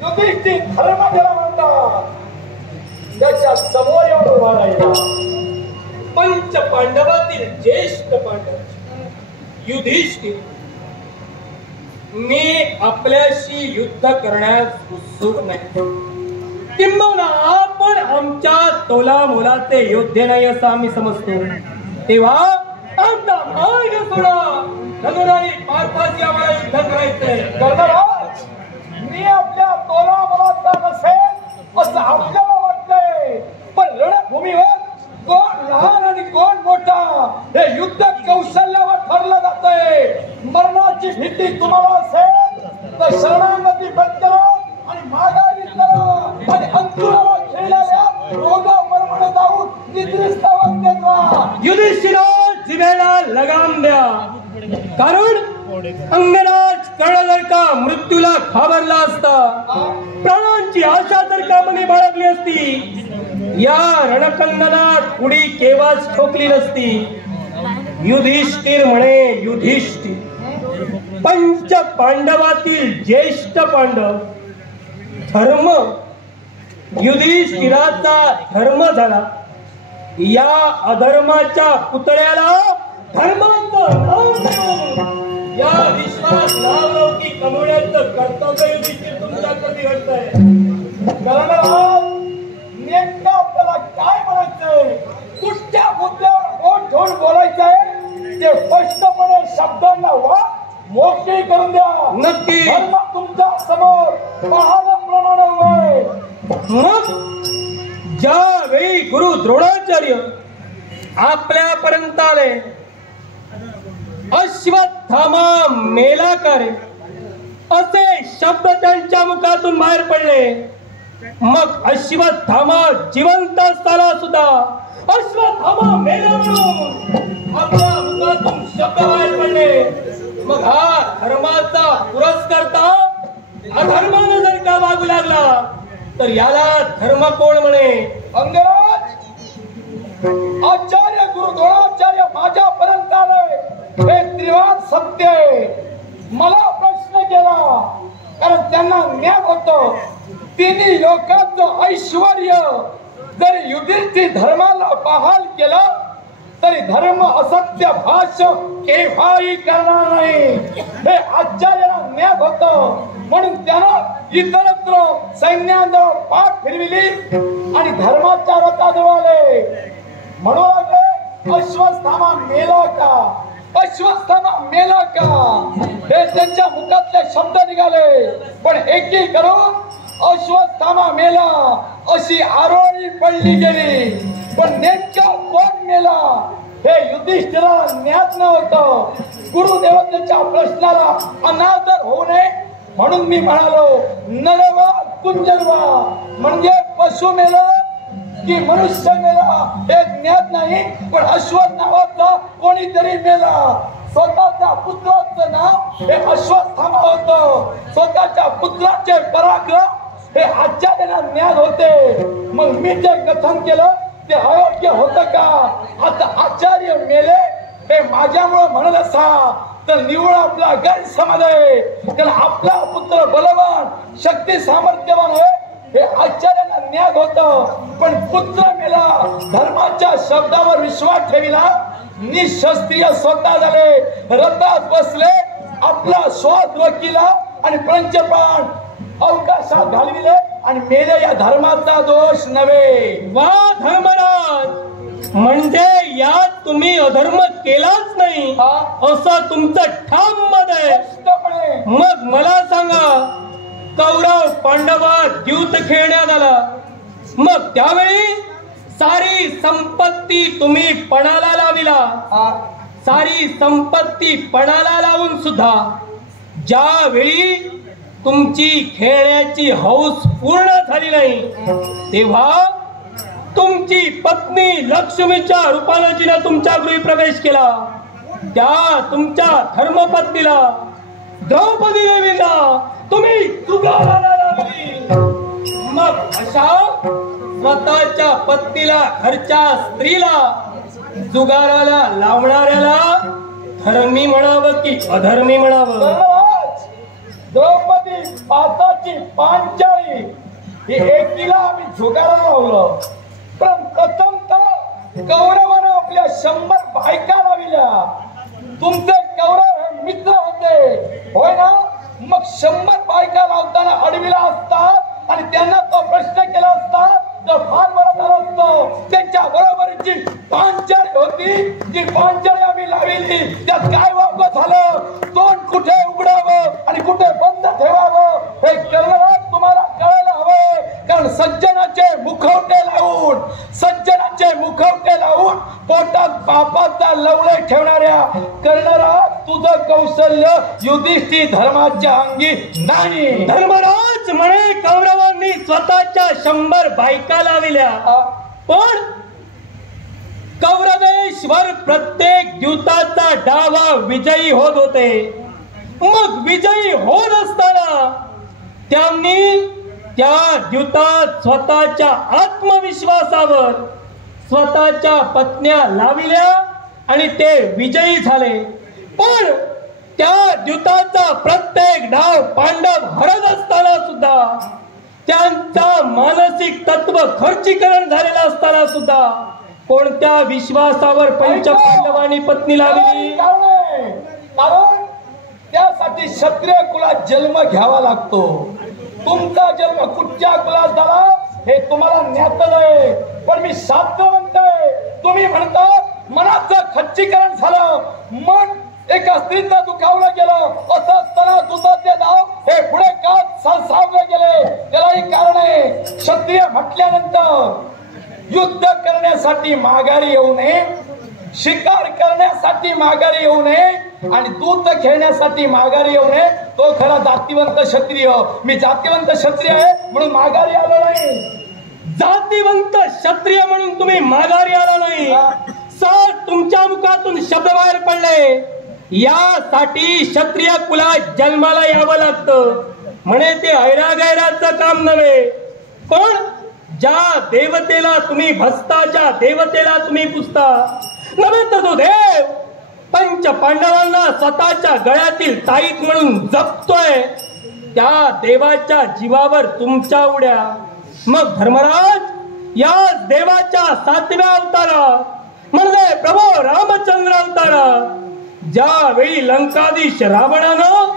युधिष्ठिर धर्म ज्याला म्हणतात त्याच्या समोर येऊन उभा राहिला. पंच पांडवातील ज्येष्ठ पांडव युधिष्ठिर, मी आपल्याशी युद्ध करण्यास उत्सुक नाही. किंबहुना आपण आमच्या तोला मोलाचे योद्धे नाही असं आम्ही समजतो. तेव्हा आमचा मार्ग सोडा. धनुराई पार्थाशी आम्हाला युद्ध करायचंय. धर्मराज, मी आपल्या तोला मोलाचा नसेल असं आपल्याला वाटतंय, पण रणभूमीवर कोण लहान आणि कोण मोठा हे युद्ध कौशल्यावर ठरलं जातंय. मरणाची भीती तुम्हाला असेल तर शरणागती पत्करा आणि माघारी करा आणि अंतुराला खेळलेल्या रोगावर जाऊन निद्रिस्तावस्थेत राहा. युधिष्ठिरा, जिभेला लगाम द्या. कारण अंगराज कर्ण जर का मृत्यूला घाबरला असता, प्राणांची आशा जर का मनी बाळगली असती, या रणकंदनात उडी केव्हाच ठोकली नसती. युधिष्ठिर म्हणे युधिष्ठिर, पंच पांडवातील ज्येष्ठ पांडव. धर्म, युधिष्ठिराचा धर्म झाला. या अधर्माच्या पुतळ्याला धर्माचं नाव देऊन या विश्वास नावलौकी कमवण्याचं कर्तव्य युधिष्ठिर तुमच्या कधी घडतंय. नेमकं आपल्याला काय म्हणायचंय, कुठच्या मुद्द्यावर ओठ ठेवून बोलायचंय ते स्पष्टपणे शब्दांना मोकळी करून द्या. नक्की. धर्म तुमच्या समोर पहाडाप्रमाणे उभा आहे. मग ज्यावेळी गुरु द्रोणाचार्य आपल्यापर्यंत आले, अश्वत्थामा मेला का रे असे शब्द त्यांच्या मुखातून बाहेर पडले. मग अश्वत्थामा जिवंत असताना सुद्धा अश्वत्थामा मेला म्हणून आपल्या मुखातून शब्द बाहेर पडले. मग हा धर्माचा पुरस्कर्ता अधर्मानं जर का वागू लागला तर याला धर्म कोण म्हणे. अंगराज, आचार्य गुरु द्रोणाचार्य माझ्यापर्यंत आले हे त्रिवाद सत्य आहे. मला प्रश्न केला कारण त्यांना ज्ञान होतं तिन्ही लोकांचं ऐश्वर्य जरी युधिष्ठिर धर्माला बहाल केलं तरी धर्म असत्य भाष्य केव्हाही करणार नाही हे आचार्याला ज्ञान होतं. म्हणून त्यानं इतरत्र सैन्याजवळ पाठ फिरविली आणि धर्माच्या रथाजवळ आले. म्हणू लागले, अश्वत्थामा मेला का, अश्वत्थामा मेला का, हे त्यांच्या मुखातले शब्द निघाले. पण एकी करून अश्वत्थामा मेला अशी आरोळी पडली गेली. पण नेमका कोण मेला हे युधिष्ठिराला ज्ञात नव्हतं. गुरुदेवतेच्या प्रश्नाला अनादर होऊ नये म्हणून मी म्हणालो, नरवा कुंजरवा म्हणजे पशु मेला की मनुष्य मेला हे ज्ञात नाही, पण अश्वत्थ नावाचा कोणीतरी मेला. स्वतःच्या पुत्राचं नाव हे अश्वत्थामा होतं. स्वतःच्या पुत्राचे पराक्रम हे आचार्यांना ज्ञात होते. मग मी जे कथन केलं ते अयोग्य होतं का. आता आचार्य मेले हे माझ्यामुळे म्हणत असा तर निवळ आपला गैरसमज आहे. त्याला आपला पुत्र बलवान शक्ती सामर्थ्यवान आहे हे आचार्यांना ज्ञात होतं. पण पुत्र मेला धर्माच्या शब्दावर विश्वास ठेविला, निशस्त्रीय स्वतः झाले, रथात बसले, आपला श्वास रोखिला आणि पंचप्राण अवकाशात घालविले आणि मेले. या धर्माचा दोष नव्हे. वा धर्मराज, म्हणजे यात तुम्ही अधर्म केलाच नाही असं तुमचं ठाम मत आहे. मग मला सांगा, कौरव पांडवात युद्ध खेळण्यात आला, मग त्यावेळी सारी संपत्ती तुम्ही पणाला लाविला. सारी संपत्ती पणाला लावून सुद्धा ज्यावेळी तुमची खेळण्याची हौस पूर्ण झाली नाही तेव्हा तुमची पत्नी लक्ष्मीच्या रूपाने जिने तुमच्या गृही प्रवेश केला त्या तुमच्या धर्मपत्नीला द्रौपदी देवीला तुम्ही जुगाराला लावली. मग अशा स्वतःच्या पत्नीला, घरच्या स्त्रीला जुगाराला लावणाऱ्याला धर्मी म्हणावं की अधर्मी म्हणावं. द्रौपदी पाहताच कौरवाची पांचाळी ही एकीला आम्ही झुगारा लावलं, पण प्रथम तर कौरवानं आपल्या 100 बायका लाविल्या. तुमचे कौरव हे मित्र होते होय ना? मग 100 बायका लावताना अडविला असतात आणि त्यांना तो प्रश्न केला असता तर फार बरं झालं असतं. त्यांच्या बरोबरीची पांचाळी होती, जी पांचाळी आम्ही लावली. त्यात काय वापस झालं? तोंड कुठे उघडावं आणि कुठे बंद ठेवावं हे करणारा तुम्हाला कळायला हवं. कारण सज्जनाचे मुखवटे लावून पोटात पापाचा लवळे ठेवणाऱ्या करणारा तुझं कौशल्य युधिष्ठिर धर्माच्या अंगी नाही. धर्मराज म्हणे कौरवांनी स्वतःच्या 100 बायका लाविल्या, पण कौरवेश्वर प्रत्येक द्यूताचा डावा विजयी होत होते. मग विजयी होत असताना त्यांनी त्या द्यूतात स्वतःच्या आत्मविश्वासावर स्वतःच्या पत्न्या लाविल्या आणि ते विजयी झाले. पण त्या द्यूताचा प्रत्येक डाव पांडव हरत असताना सुद्धा, त्यांचा मानसिक तत्व खर्चीकरण झालेला असताना सुद्धा कोणत्या विश्वासावर पंचपांडवांनी पत्नी लावली? कारण त्यासाठी क्षत्रिय कुलात जन्म घ्यावा लागतो. तुमचा जन्म कुठच्या कुलात झाला हे तुम्हाला ज्ञात नाही, पण मी शास्त्र म्हणतोय. तुम्ही म्हणता मनाचं खच्चीकरण झालं, मन एका स्त्रीचं दुखावलं गेलं, असं असताना दुधाचे नाव हे पुढे का सावले गेले? त्यालाही कारण आहे. क्षत्रिय म्हटल्यानंतर युद्ध करण्यासाठी माघारी येऊ नये, शिकार करण्यासाठी माघारी येऊ नये आणि दूध खेळण्यासाठी माघारी येऊ नये. तो खरा जातीवंत क्षत्रिय. मी जातीवंत क्षत्रिय आहे म्हणून माघारी आलो नाही. जातीवंत क्षत्रिय म्हणून तुम्ही माघारी आला नाही, सर तुमच्या मुखातून शब्द बाहेर पडले. यासाठी क्षत्रिय कुलात जन्माला यावं लागतं. म्हणे ते ऐरागैराचं काम नव्हे, पण ज्या देवतेला तुम्ही भजता, ज्या देवतेला तुम्ही पुजता, नव्हे तर तो देव पंच पांडवांना स्वतःच्या गळ्यातील ताईत म्हणून जपतोय, त्या देवाच्या जीवावर तुमच्या उड्या. मग धर्मराज या देवाच्या 7व्या अवतारात म्हणजे प्रभू रामचंद्र अवतारात ज्यावेळी लंकाधीश रावणानं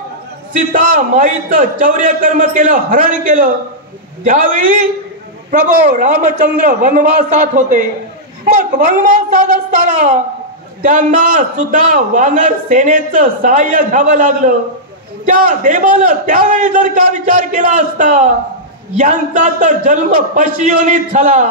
सीता माईचं चौर्य कर्म केलं, हरण केलं, त्यावेळी प्रभू रामचंद्र वनवासात होते. मग वनवासात असताना त्यांना सुद्धा वानर सेनेचं सहाय्य घ्यावं लागलं. त्या देवानं त्यावेळी जर का विचार केला असता, यांचा तर जन्म पशुयोनीत झाला,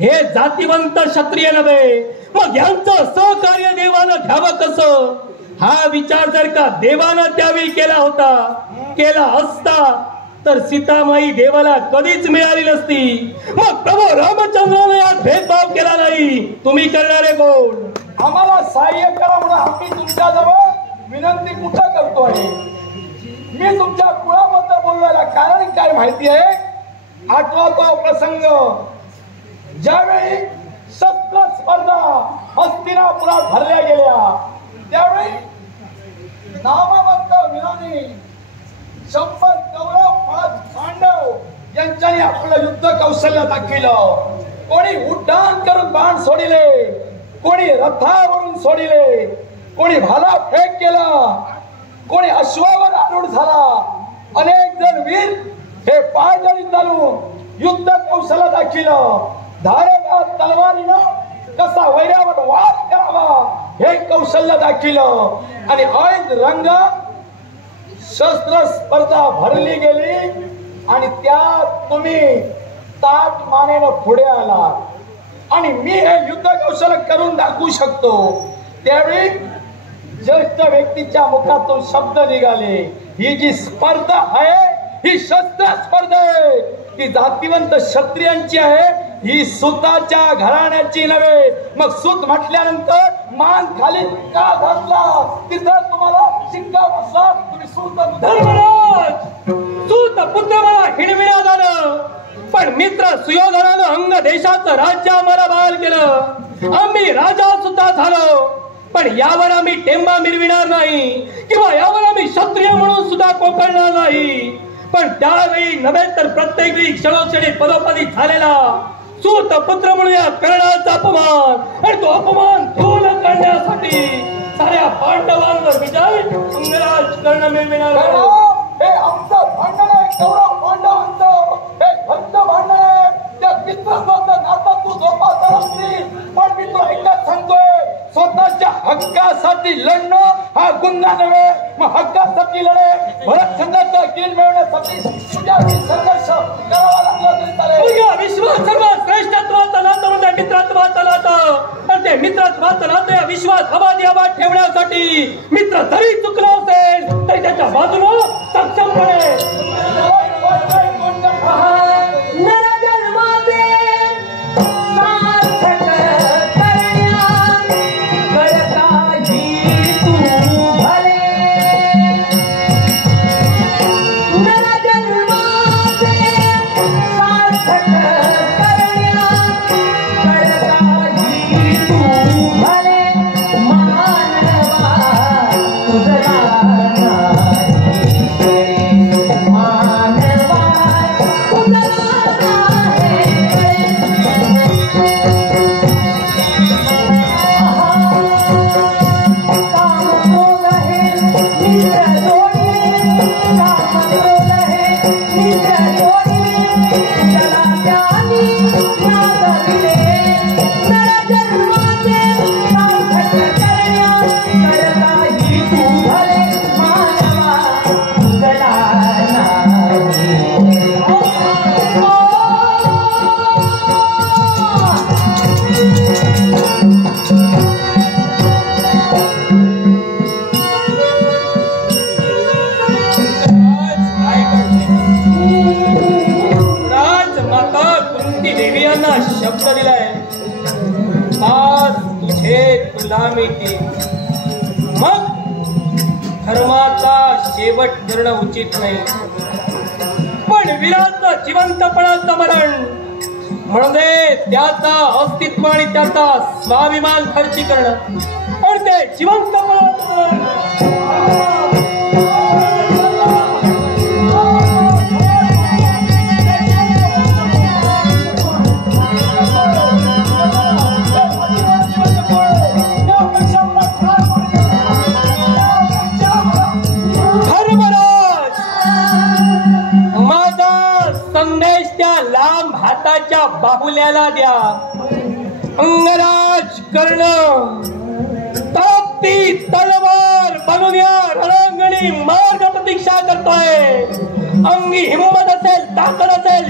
हे जातीवंत क्षत्रिय नव्हे, मग यांचं सहकार्य देवानं घ्यावं कसं? हा विचार जर का देवानं त्यावेळी केला असता तर सीतामाई देवाला कधीच मिळाली नसती. मग प्रभू रामचंद्राने यात भेदभाव केला नाही. तुम्ही करणारे कोण? आम्हाला सहाय्य करा म्हणून आम्ही तुमच्याजवळ विनंती कुठं करतोय? मी तुमच्या कुळाबद्दल बोलण्याला कारण काय माहिती आहे? आठवा तो प्रसंग, ज्यावेळी शस्त्र स्पर्धा हस्तिनापुरात भरल्या गेल्या, त्यावेळी नामवंत विरोधी 100 कौरव 5 पांडव यांच्यानी आपलं युद्ध कौशल्य दाखविलं. कोणी उड्डाण करून बाण सोडिले, कोणी रथावरून सोडिले, कोणी भाला फेक केला, कोणी अश्वावर आरूढ झाला. अनेक जण वीर हे पायदळी चालून युद्ध कौशल्य दाखविलं. धारेदार तलवारीनं कसा वैरावर वार करावा हे कौशल्य दाखविलं. आणि ऐन रंगात शस्त्र स्पर्धा भरली गेली आणि त्यात तुम्ही ताट मानेनं पुढे आला आणि मी हे युद्ध कौशल्य करून दाखवू शकतो. त्यावेळी ज्येष्ठ व्यक्तीच्या मुखातून शब्द निघाले, ही जी स्पर्धा आहे ही शस्त्र स्पर्धा आहे, ती जातीवंत क्षत्रियांची आहे, ही सुताच्या घराण्याची नव्हे. मग सूत म्हटल्यानंतर मान खाली का घातला? तिथं तुम्हाला शिक्का बसला. तुम्ही सूत धर्मराज, सूत पुत्र मला हिणविण्या झालं, पण मित्र सुयोधनानं अंग देशाचं राज्य आम्हाला बहाल केलं. आम्ही राजा सुद्धा झालो, पण यावर आम्ही टेंबा मिरविणार नाही किंवा यावर आम्ही क्षत्रिय म्हणून सुद्धा कोकणणार नाही. पण त्यावेळी नव्हे तर प्रत्येक वेळी क्षणोक्षणी पदोपदी झालेला सूत पुत्र म्हणून या कर्णाचा अपमान आणि तो अपमान दूर करण्यासाठी साऱ्या पांडवांवर विजय अंगराज कर्ण मिळविणार हे आमचं भांडण आहे कौरव पांडवांचं, हे भक्त भांडण आहे. त्या पितृत्वाचं नातं तू जोपासला असली, पण मी तुला एकच सांगतोय, स्वतःच्या हक्कासाठी लढणं हा गुन्हा नव्हे. मग हक्कासाठी लढे, भरत संघाचा कील मिळवण्यासाठी तुझ्याशी संघर्ष करावा लागला तरी चालेल. विश्वास सर्व श्रेष्ठत्वाचा नातं म्हणजे मित्रत्वाचं नातं, आणि ते मित्रत्वाचं नातं या विश्वास अबाधियाबाद ठेवण्यासाठी मित्र जरी चुकला असेल तरी त्याच्या बाजूला सक्षमपणे शब्द दिलाय, आज तुझे गुलामी ती. मग धर्माचा शेवट करणं उचित नाही, पण वीराचं जिवंतपणाचं मरण म्हणजे त्याचा अस्तित्व आणि त्याचा स्वाभिमान खर्ची करणं, पण ते जिवंतपणाचं हाताच्या बाहुल्याला द्या. अंगराज कर्ण ताप्ती तलवार बनून या रणांगणी मार्ग प्रतीक्षा करतोय. अंगी हिंमत असेल, ताकद असेल,